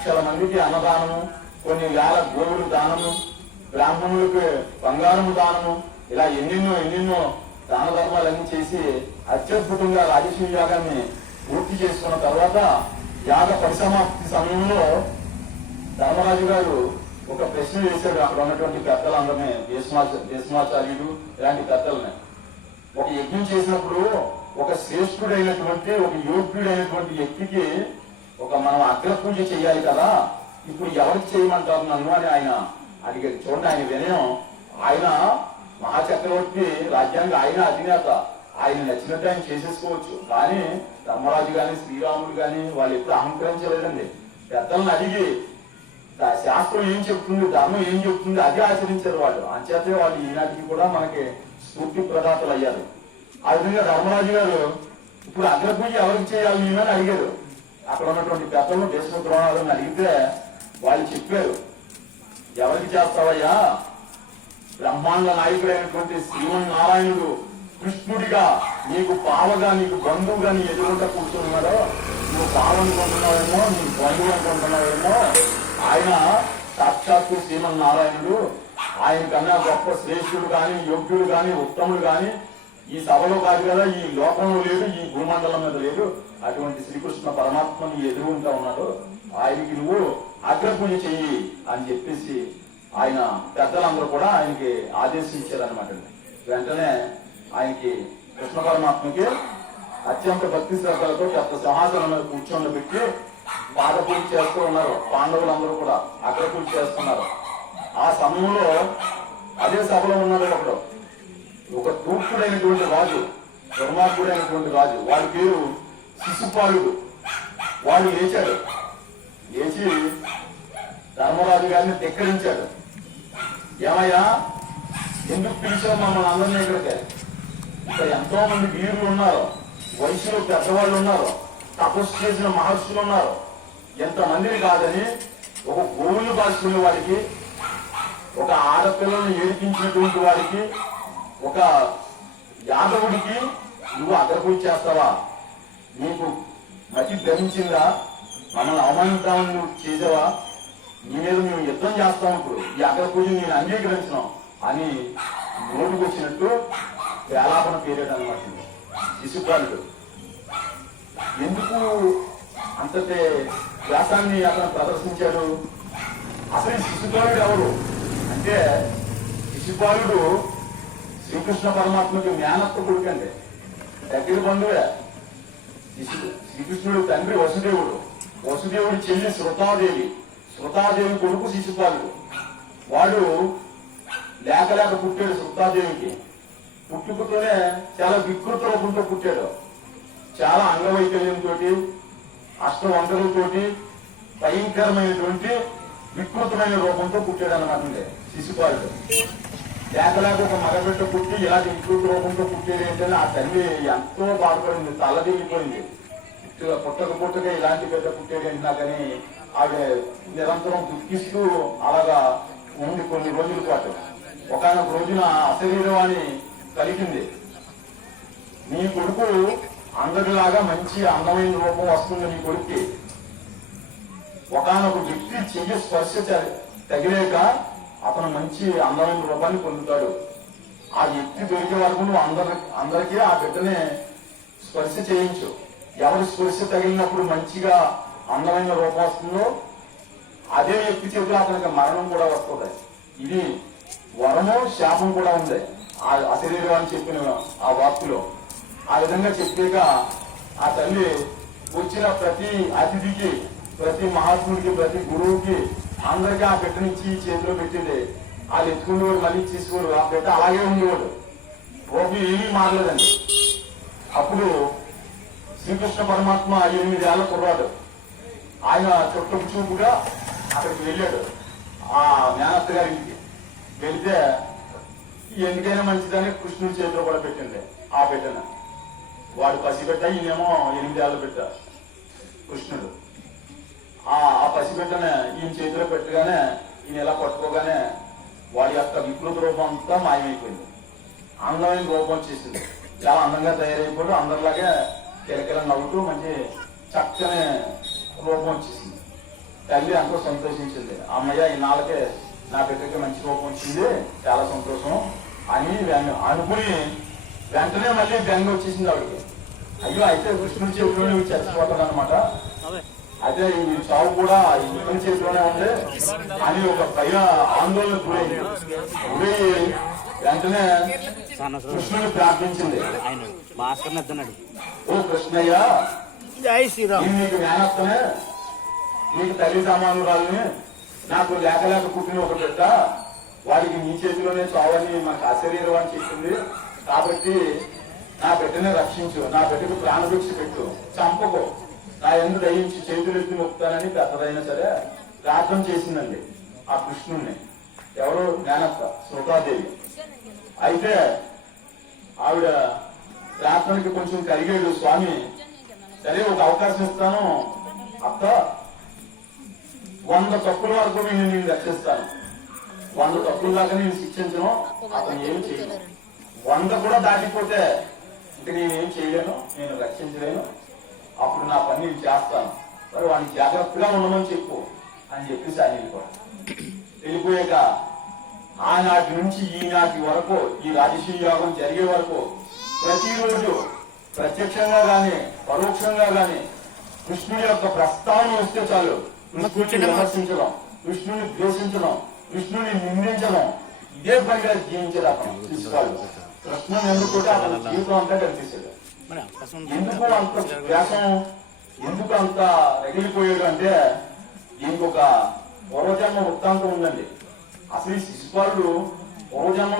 లక్షల మందికి అన్నదానము, కొన్ని వేల గోవులు దానము, బ్రాహ్మణులకు బంగారము దానము, ఇలా ఎన్నెన్నో దాన ధర్మాలన్నీ చేసి అత్యద్భుతంగా రాజసూయ యాగాన్ని పూర్తి చేసుకున్న తర్వాత యాగ పరిసమాప్తి సమయంలో ధర్మరాజు గారు ఒక ప్రశ్న వేశాడు అక్కడ ఉన్నటువంటి పెద్దలందరినీ, దేశమాచార్యుడు ఇలాంటి పెద్దలని. ఒక యజ్ఞం చేసినప్పుడు ఒక శ్రేష్ఠుడైనటువంటి ఒక యోగ్యుడైనటువంటి వ్యక్తికి మనం అగ్ర పూజ చేయాలి కదా, ఇప్పుడు ఎవరికి చేయమంటారు నన్ను అని ఆయన అడిగాడు. చూడండి ఆయన వినయం. ఆయన మహాచక్రవర్తి, రాజ్యానికి ఆయన అధినేత, ఆయన నచ్చినట్టు ఆయన చేసేసుకోవచ్చు. కానీ ధర్మరాజు గాని శ్రీరాముడు గాని వాళ్ళు ఎప్పుడు అహంకరించలేదండి. పెద్దలను అడిగి శాస్త్రం ఏం చెప్తుంది, ధర్మం ఏం చెప్తుంది అది ఆచరించారు వాళ్ళు. అంచేతే వాళ్ళు ఈనాటికి కూడా మనకి స్ఫూర్తి ప్రదాతలు అయ్యారు. ఆ విధంగా ధర్మరాజు గారు ఇప్పుడు అగ్రపూజ ఎవరికి చేయాలి అని అడిగారు. అక్కడ ఉన్నటువంటి పెద్దలు దేశద్రోణాలను అడిగితే వాళ్ళు చెప్పారు, ఎవరికి చేస్తావయ్యా, బ్రహ్మాండ నాయకుడైనటువంటి శ్రీమన్నారాయణుడు కృష్ణుడిగా నీకు పావగా నీకు బంధువుగా నీ ఎదురుంట కూర్చున్నాడో, నువ్వు పావనుకుంటున్నావేమో, నీకు బంధువు అనుకుంటున్నావేమో, ఆయన సాక్షాత్తు శ్రీమన్నారాయణుడు. ఆయన కన్నా గొప్ప శ్రేష్ఠుడు గాని యోగ్యుడు గాని ఉత్తముడు గాని ఈ సభలో కాదు కదా, ఈ లోకంలో లేడు, ఈ భూమండలం మీద లేడు. అటువంటి శ్రీకృష్ణ పరమాత్మ నీ ఎదురుంటా ఉన్నాడు, ఆయనకి నువ్వు అగ్రపూజ చెయ్యి అని చెప్పేసి ఆయన పెద్దలందరూ కూడా ఆయనకి ఆదేశించారనమాట. వెంటనే ఆయనకి కృష్ణ పరమాత్మకి అత్యంత భక్తి శ్రద్ధలతో పెద్ద సింహాసనం మీద కూర్చోబెట్టి పాదపూజ చేస్తూ ఉన్నారు. పాండవులందరూ కూడా అగ్రపూజ చేస్తున్నారు. ఆ సమయంలో అదే సభలో ఉన్నాడు ఒక దూర్పుడైనటువంటి రాజు, దుర్మార్గుడైనటువంటి రాజు, వాడి పేరు శిశుపాలుడు. వాడు లేచాడు, లేచి ధర్మరాజు గారిని ధిక్కరించాడు. ఏమయ్యా, ఎందుకు పిలిచావు మమ్మల్ని అందరినీ ఇక్కడికి? ఇక్కడ ఎంతో మంది వీరులు ఉన్నారు, వయసులో పెద్దవాళ్ళు ఉన్నారు, తపస్సు చేసిన మహర్షులు ఉన్నారు, ఎంతమందిని కాదని ఒక గోవులు కాల్చుకునే వాడికి, ఒక ఆడపిల్లలను ఏడిపించినటువంటి వాడికి, ఒక యాదవుడికి నువ్వు అగ్రపూజ చేస్తావా? నీకు మతి ధరించిందా? మమ్మల్ని అవమానించామని నువ్వు చేసావా? నీ మీద మేము యుద్ధం చేస్తాం, ఇప్పుడు ఈ అగ్రపూజను నేను అంగీకరించినాం అని నోటుకు వచ్చినట్టు వేలాపన పేరేడు అనమాట శిశుపాలుడు. ఎందుకు అంతటి వ్యాసాన్ని అతను ప్రదర్శించాడు? అసలు ఈ శిశుపాలుడు ఎవరు అంటే, శిశుపాలుడు శ్రీకృష్ణ పరమాత్మకి జ్ఞానత్వ కొడుకండి, దగ్గర బంధువే. శ్రీకృష్ణుడు తండ్రి వసుదేవుడు, వసుదేవుడి చెల్లి శృతాదేవి కొడుకు శిశుపాలుడు. వాడు లేక పుట్టాడు శృతాదేవికి. పుట్టుకతోనే చాలా వికృత రూపంతో పుట్టాడు. చాలా అంగవైకల్యంతో, అష్టవంకలతోటి భయంకరమైనటువంటి వికృతమైన రూపంతో పుట్టాడు అన్నమాట శిశుపాలుడు. లేక ఒక మగబిడ్డ పుట్టి ఇలాంటి వికృత రూపంతో పుట్టేది ఏంటని ఆ తల్లి ఎంతో బాధపడింది, తల్లదిల్లిపోయింది. పుట్టక ఇలాంటి బిడ్డ పుట్టేది ఏంటినా కానీ ఆవిడ నిరంతరం దుఃఖిస్తూ అలాగా ఉంది కొన్ని రోజుల పాటు. ఒకనొక రోజున అశరీరవాణి కలిగింది, నీ కొడుకు అందరిలాగా మంచి అందమైన రూపం వస్తుంది నీ కొడుక్కి. ఒకనొక వ్యక్తి చెయ్యి స్పర్శ తగిలేక అతను మంచి అందమైన రూపాన్ని పొందుతాడు. ఆ వ్యక్తి దొరికే వరకు నువ్వు అందరికీ ఆ బిడ్డనే స్పర్శ చేయించు. ఎవరి స్పర్శ తగిలినప్పుడు మంచిగా అందమైన రూపం వస్తుందో అదే వ్యక్తి చేతిలో అతనికి మరణం కూడా వస్తుంది. ఇది వరము శాపం కూడా ఉంది ఆ అశరీరం అని చెప్పిన ఆ వాక్కులో. ఆ విధంగా చెప్పాక ఆ తల్లి వచ్చిన ప్రతి అతిథికి, ప్రతి మహాత్ముడికి, ప్రతి గురువుకి అందరికీ ఆ బిడ్డనిచ్చి చేతిలో పెట్టేది. వాళ్ళు ఎత్తుకునేవాడు, మళ్ళీ తీసుకోడు. ఆ బిడ్డ అలాగే ఉండేవాడు, రోజు ఏమీ మారలేదండి. అప్పుడు శ్రీకృష్ణ పరమాత్మ 8 ఏళ్ల కుర్రాడు, ఆయన చుట్టూ చూపుగా అక్కడికి వెళ్ళాడు ఆ మేనత్త గారికి. వెళితే ఎందుకైనా మంచిదని కృష్ణుడి చేతిలో కూడా పెట్టింది ఆ బిడ్డను. వాడు పసిబిడ్డ, ఈయనేమో 8 ఏళ్ల బిడ్డ కృష్ణుడు. ఆ పసిబిడ్డనే ఈయన చేతిలో పెట్టగానే ఈయన ఎలా పట్టుకోగానే వాడి యొక్క వికృత రూపం అంతా మాయమైపోయింది. అందమైన రూపం వచ్చేసింది. చాలా అందంగా తయారైపోయి అందరిలాగే కిలకిల నవ్వుతూ మంచి చక్కని రూపం వచ్చేసింది. తల్లి ఎంతో సంతోషించింది. అమ్మయ్య ఈనాళ్ళకే నా బిడ్డకి మంచి రూపం వచ్చింది, చాలా సంతోషం అని అనుకుని వెంటనే మళ్ళీ బెంగ వచ్చేసింది ఆవిడకి. అయ్యో అయితే కృష్ణుడి చేతిలోనే చచ్చిపోతాడు అనమాట, అయితే ఈ చావు కూడా ఇంటి చేతిలోనే ఉంది అని ఒక భయ ఆందోళన గురయ్యి వెంటనే కృష్ణుని ప్రార్థించింది. ఓ కృష్ణయ్య, నీకు జ్ఞానస్తనే, నీకు తల్లి సమానురాలని, నాకు లేక లేక పుట్టిన ఒక బిడ్డ, వాడికి నీ చేతిలోనే చావని మాకు అశరీరం అని చెప్పింది, కాబట్టి నా బిడ్డనే రక్షించు, నా బిడ్డకు ప్రాణభిక్ష పెట్టు, చంపకో, నా ఎందుకు దయించి చేతులెత్తి మొక్కుతానని పెద్దదైనా సరే ప్రార్థన చేసిందండి ఆ కృష్ణుణ్ణి. ఎవరు? జ్ఞానత్త సుఖాదేవి. అయితే ఆవిడ ప్రార్థనకి కొంచెం కరిగాడు స్వామి. సరే ఒక అవకాశం ఇస్తాను అత్త, 100 తప్పుల వరకు నేను రక్షిస్తాను, 100 తప్పుల దాకా నేను శిక్షించను, అతను ఏమి చేయను, 100 కూడా దాటిపోతే ఇంక నేనేం చేయలేను, నేను రక్షించలేను, అప్పుడు నా పని నేను చేస్తాను, మరి వాడిని జాగ్రత్తగా ఉండమని చెప్పు అని చెప్పేసి ఆయన వెళ్ళిపోయాక ఆనాటి నుంచి ఈనాటి వరకు ఈ రాజశ్రీ యోగం జరిగే వరకు ప్రతిరోజు ప్రత్యక్షంగా గాని పరోక్షంగా గాని కృష్ణుడి యొక్క ప్రస్తావన వస్తే చాలు కృష్ణుడిని విమర్శించడం, కృష్ణుని ద్వేషించడం, కృష్ణుని నిందించడం, ఇదే పనిగా జీవించారు అతను శిశువాళ్ళు. కృష్ణుని ఎందుకుంటే అతని జీవితం అంతా కనిపించాడు. ఎందుకు అంత వ్యాసం, ఎందుకు అంత రగిలిపోయాడు అంటే దీనికి ఒక పూర్వజన్మ వృత్తాంతం ఉందండి. అసలు ఈ శిశుపాలుడు పూర్వజన్మ